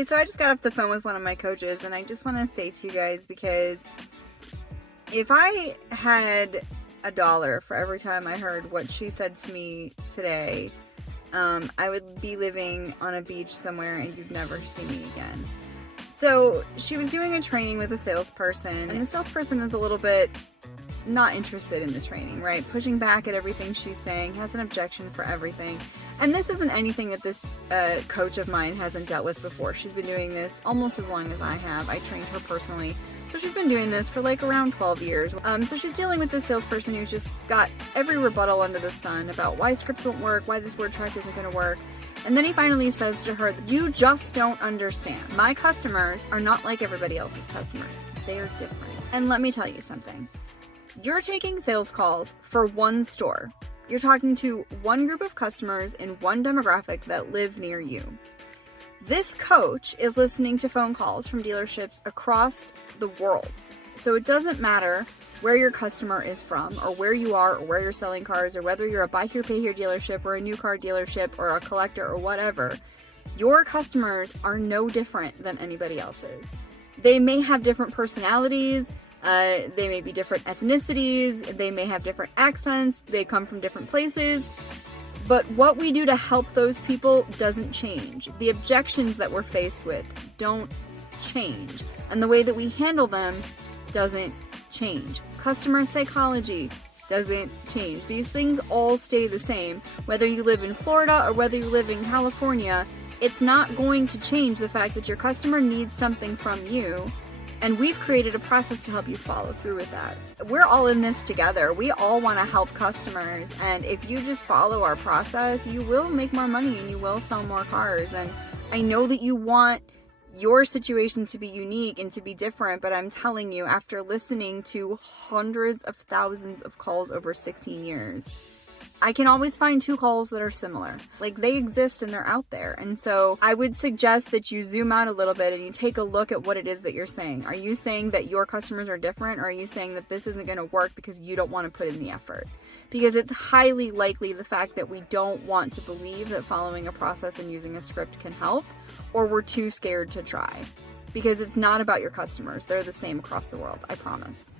Hey, so I just got off the phone with one of my coaches, and I just want to say to you guys, because if I had $1 for every time I heard what she said to me today, I would be living on a beach somewhere and you'd never see me again. So she was doing a training with a salesperson, and the salesperson is a little bit not interested in the training, right? Pushing back at everything she's saying, has an objection for everything. And this isn't anything that this coach of mine hasn't dealt with before. She's been doing this almost as long as I have. I trained her personally. So she's been doing this for like around 12 years. So she's dealing with this salesperson who's just got every rebuttal under the sun about why scripts won't work, why this word track isn't going to work. And then he finally says to her, "You just don't understand. My customers are not like everybody else's customers. They are different. And let me tell you something. You're taking sales calls for one store. You're talking to one group of customers in one demographic that live near you. This coach is listening to phone calls from dealerships across the world. So it doesn't matter where your customer is from, or where you are, or where you're selling cars, or whether you're a buy here, pay here dealership, or a new car dealership, or a collector, or whatever. Your customers are no different than anybody else's. They may have different personalities, they may be different ethnicities, they may have different accents, they come from different places, but what we do to help those people doesn't change. The objections that we're faced with don't change, and the way that we handle them doesn't change. Customer psychology doesn't change. These things all stay the same. Whether you live in Florida or whether you live in California, it's not going to change the fact that your customer needs something from you. And we've created a process to help you follow through with that. We're all in this together. We all want to help customers. And if you just follow our process, you will make more money and you will sell more cars. And I know that you want your situation to be unique and to be different, but I'm telling you, after listening to hundreds of thousands of calls over 16 years, I can always find 2 calls that are similar. Like, they exist and they're out there. And so I would suggest that you zoom out a little bit and you take a look at what it is that you're saying. Are you saying that your customers are different, or are you saying that this isn't going to work because you don't want to put in the effort? Because it's highly likely the fact that we don't want to believe that following a process and using a script can help, or we're too scared to try. Because it's not about your customers. They're the same across the world, I promise.